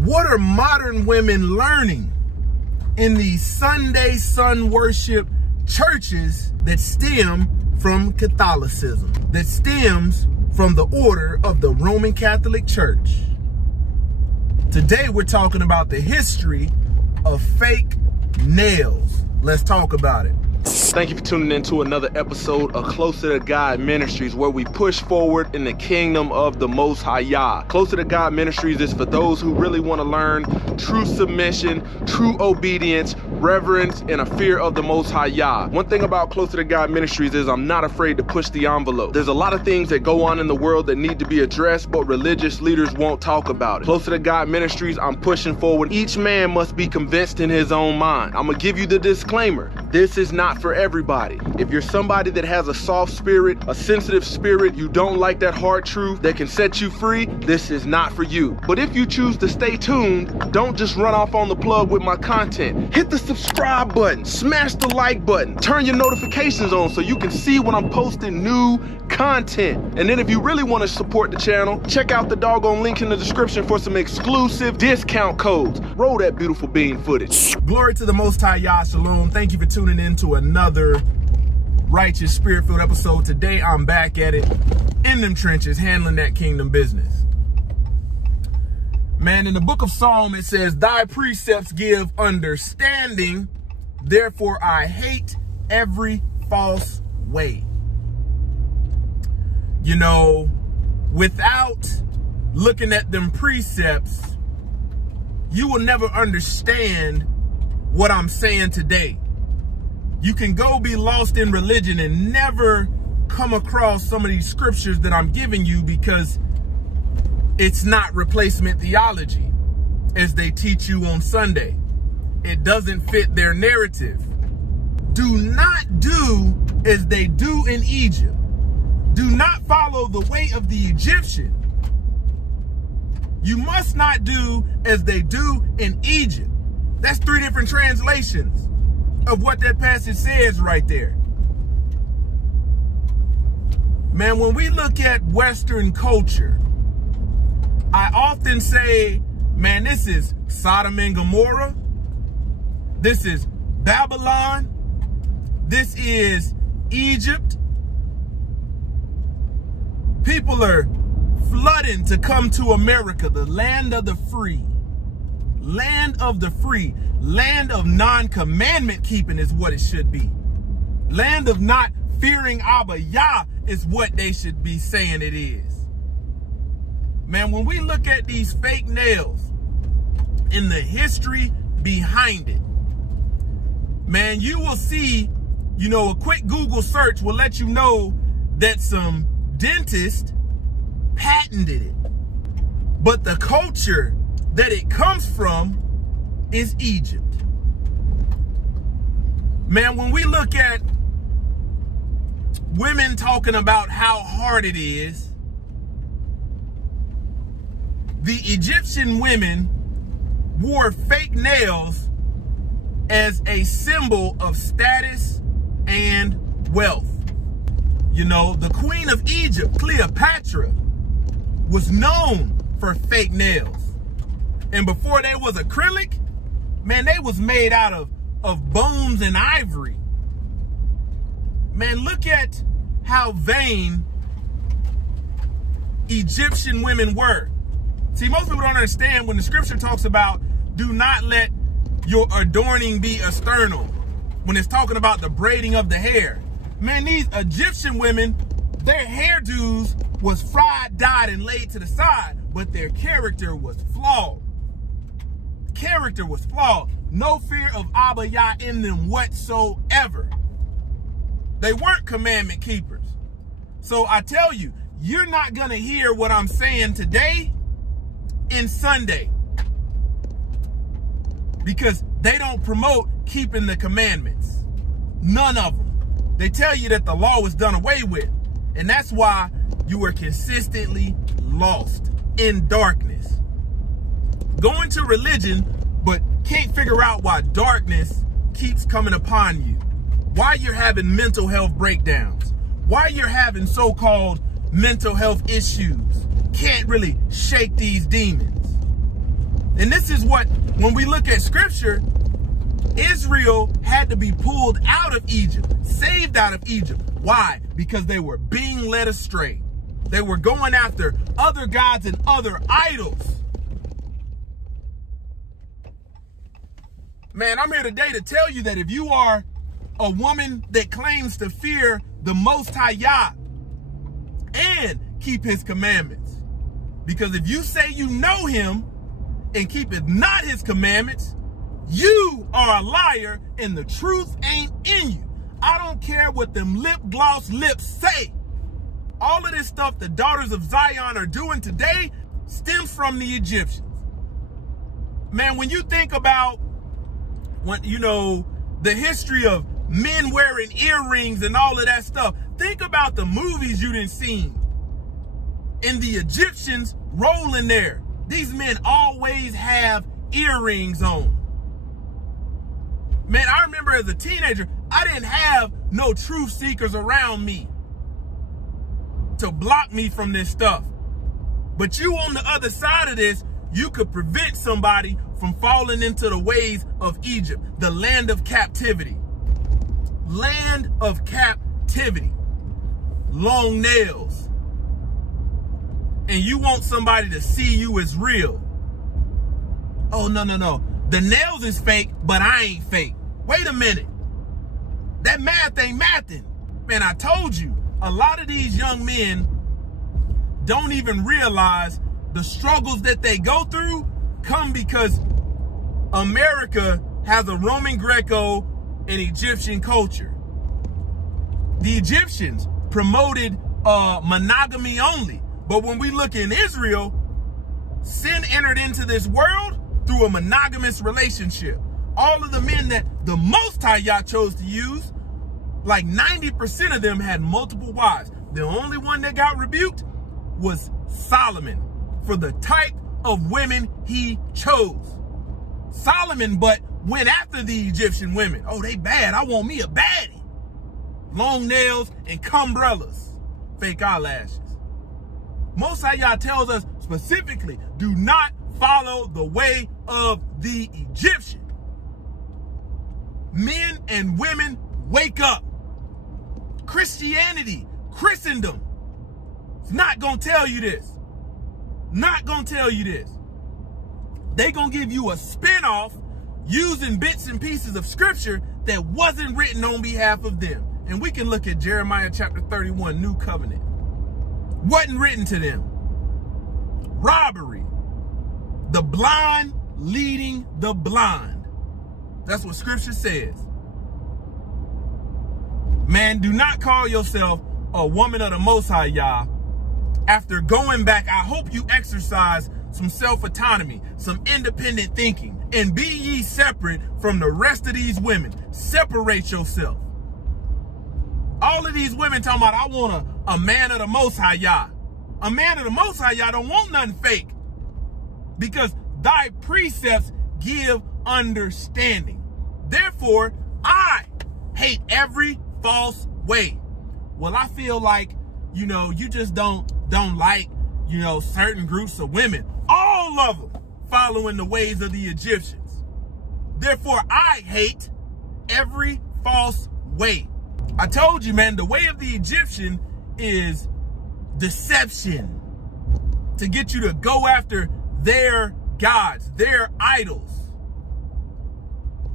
What are modern women learning in these Sunday sun worship churches that stem from Catholicism, that stems from the order of the Roman Catholic Church? Today, we're talking about the history of fake nails. Let's talk about it. Thank you for tuning in to another episode of Closer to God Ministries, where we push forward in the kingdom of the Most High YAH. Closer to God Ministries is for those who really want to learn true submission, true obedience, reverence, and a fear of the Most High YAH. One thing about Closer to God Ministries is I'm not afraid to push the envelope. There's a lot of things that go on in the world that need to be addressed, but religious leaders won't talk about it. Closer to God Ministries, I'm pushing forward. Each man must be convinced in his own mind. I'm gonna give you the disclaimer. This is not for everybody. If you're somebody that has a soft spirit, a sensitive spirit, you don't like that hard truth that can set you free, this is not for you. But if you choose to stay tuned, don't just run off on the plug with my content. Hit the subscribe button, smash the like button, turn your notifications on so you can see when I'm posting new content. And then if you really want to support the channel, check out the doggone link in the description for some exclusive discount codes. Roll that beautiful bean footage. Glory to the Most High YAH. Shalom. Thank you for tuning in to another righteous spirit-filled episode. Today I'm back at it in them trenches, handling that kingdom business. Man, in the book of Psalm it says, "Thy precepts give understanding, therefore I hate every false way." You know, without looking at them precepts, you will never understand what I'm saying today. You can go be lost in religion and never come across some of these scriptures that I'm giving you because it's not replacement theology as they teach you on Sunday. It doesn't fit their narrative. Do not do as they do in Egypt. Do not follow the way of the Egyptian. You must not do as they do in Egypt. That's three different translations of what that passage says right there. Man, when we look at Western culture, I often say, man, this is Sodom and Gomorrah. This is Babylon. This is Egypt. People are flooding to come to America, the land of the free. Land of the free. Land of non-commandment keeping is what it should be. Land of not fearing Abba Yah is what they should be saying it is. Man, when we look at these fake nails and the history behind it, man, you will see, you know, a quick Google search will let you know that some dentist patented it. But the culture that it comes from is Egypt. Man, when we look at women talking about how hard it is, the Egyptian women wore fake nails as a symbol of status and wealth. You know, the Queen of Egypt, Cleopatra, was known for fake nails. And before they was acrylic, man, they was made out of bones and ivory. Man, look at how vain Egyptian women were. See, most people don't understand when the scripture talks about do not let your adorning be external. When it's talking about the braiding of the hair. Man, these Egyptian women, their hairdos was fried, dyed, and laid to the side, but their character was flawed. Character was flawed. No fear of Abba Yah in them whatsoever. They weren't commandment keepers. So I tell you, you're not going to hear what I'm saying today in Sunday, because they don't promote keeping the commandments. None of them. They tell you that the law was done away with. And that's why you were consistently lost in darkness. Going to religion, but can't figure out why darkness keeps coming upon you. Why you're having mental health breakdowns. Why you're having so-called mental health issues. Can't really shake these demons. And this is what, when we look at scripture, Israel had to be pulled out of Egypt, saved out of Egypt. Why? Because they were being led astray. They were going after other gods and other idols. Man, I'm here today to tell you that if you are a woman that claims to fear the Most High YAH and keep his commandments, because if you say you know him and keep it not his commandments, you are a liar and the truth ain't in you. I don't care what them lip gloss lips say. All of this stuff the daughters of Zion are doing today stems from the Egyptians. Man, when you think about the history of men wearing earrings and all of that stuff, think about the movies you done seen and the Egyptians rolling there. These men always have earrings on. Man, I remember as a teenager, I didn't have no truth seekers around me to block me from this stuff. But you on the other side of this, you could prevent somebody from falling into the ways of Egypt, the land of captivity. Land of captivity. Long nails. And you want somebody to see you as real. Oh, no. The nails is fake, but I ain't fake. Wait a minute. That math ain't mathing. Man, I told you, a lot of these young men don't even realize the struggles that they go through come because America has a Roman Greco and Egyptian culture. The Egyptians promoted monogamy only. But when we look in Israel, sin entered into this world through a monogamous relationship. All of the men that the Most High YAH chose to use, like 90% of them had multiple wives. The only one that got rebuked was Solomon for the type of women he chose. Solomon but went after the Egyptian women. Oh, they bad. I want me a baddie. Long nails and cumbrellas. Fake eyelashes. Most High YAH tells us specifically, do not follow the way of the Egyptian. Men and women, wake up. Christianity, Christendom, it's not going to tell you this. Not going to tell you this. They going to give you a spinoff using bits and pieces of scripture that wasn't written on behalf of them. And we can look at Jeremiah chapter 31, New Covenant. Wasn't written to them. Robbery. The blind leading the blind. That's what scripture says. Man, do not call yourself a woman of the Most High YAH. After going back, I hope you exercise some self-autonomy, some independent thinking, and be ye separate from the rest of these women. Separate yourself. All of these women talking about, I want a man of the Most High YAH. A man of the Most High YAH don't want nothing fake. Because thy precepts give understanding. Therefore, I hate every false way. Well, I feel like, you just don't like, certain groups of women. All of them following the ways of the Egyptians. Therefore, I hate every false way. I told you, man, the way of the Egyptian is deception. To get you to go after their gods, their idols.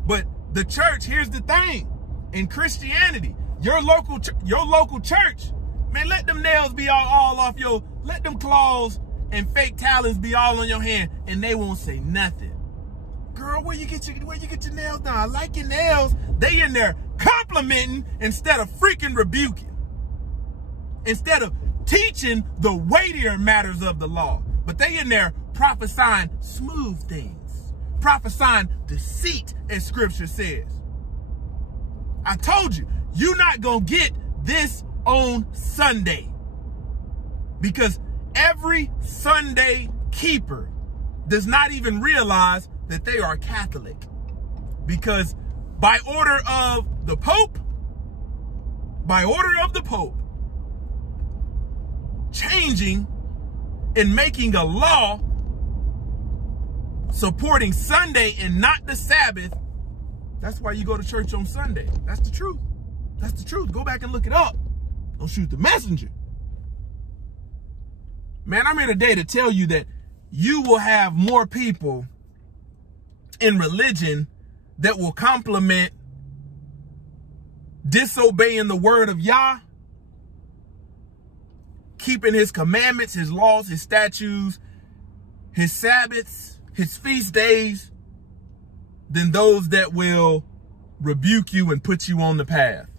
But the church, here's the thing. In Christianity, your local church, man, let them nails be all off let them claws and fake talons be all on your hand, and they won't say nothing. Girl, where you get your nails done? I like your nails. They in there complimenting instead of freaking rebuking. Instead of teaching the weightier matters of the law. But they in there prophesying smooth things. Prophesying deceit, as scripture says. I told you, you're not going to get this on Sunday. Because every Sunday keeper does not even realize that they are Catholic. Because by order of the Pope, changing and making a law supporting Sunday and not the Sabbath, that's why you go to church on Sunday. That's the truth. That's the truth. Go back and look it up. Don't shoot the messenger. Man, I'm here today to tell you that you will have more people in religion that will compliment disobeying the word of Yah, keeping his commandments, his laws, his statutes, his Sabbaths, his feast days, than those that will rebuke you and put you on the path.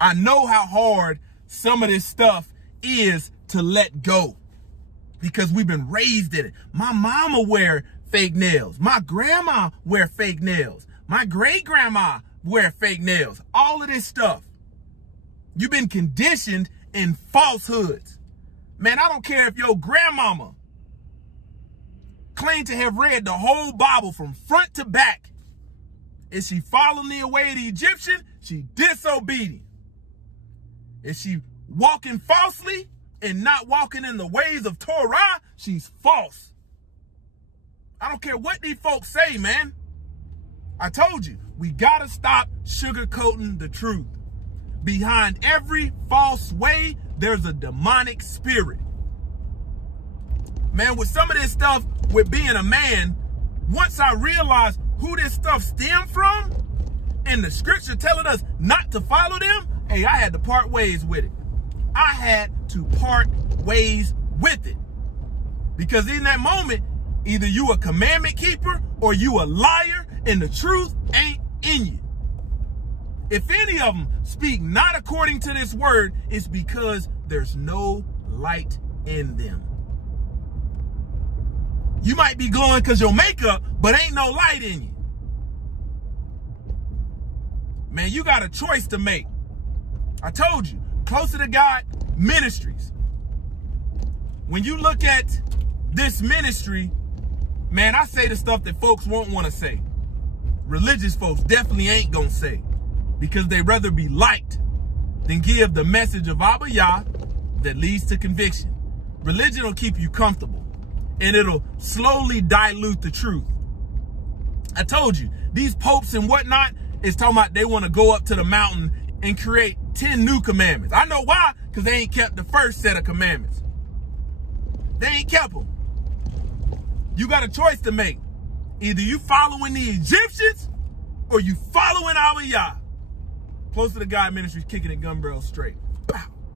I know how hard some of this stuff is to let go because we've been raised in it. My mama wear fake nails. My grandma wear fake nails. My great-grandma wear fake nails. All of this stuff. You've been conditioned in falsehoods. Man, I don't care if your grandmama claimed to have read the whole Bible from front to back. Is she following the way of the Egyptian? She disobedient. Is she walking falsely and not walking in the ways of Torah? She's false. I don't care what these folks say, man. I told you, we got to stop sugarcoating the truth. Behind every false way, there's a demonic spirit. Man, with some of this stuff, with being a man, once I realized who this stuff stemmed from, and the scripture telling us not to follow them, hey, I had to part ways with it. I had to part ways with it. Because in that moment, either you a commandment keeper or you a liar, and the truth ain't in you. If any of them speak not according to this word, it's because there's no light in them. You might be glowing because your makeup, but ain't no light in you. Man, you got a choice to make. I told you, Closer to God Ministries. When you look at this ministry, man, I say the stuff that folks won't want to say. Religious folks definitely ain't gonna say, because they rather be liked than give the message of Abba Yah that leads to conviction. Religion will keep you comfortable, and it'll slowly dilute the truth. I told you, these popes and whatnot is talking about they want to go up to the mountain and create 10 new commandments. I know why, because they ain't kept the first set of commandments. They ain't kept them. You got a choice to make. Either you following the Egyptians or you following Abba Yah. Closer to God Ministries, kicking it gun barrel straight. Wow.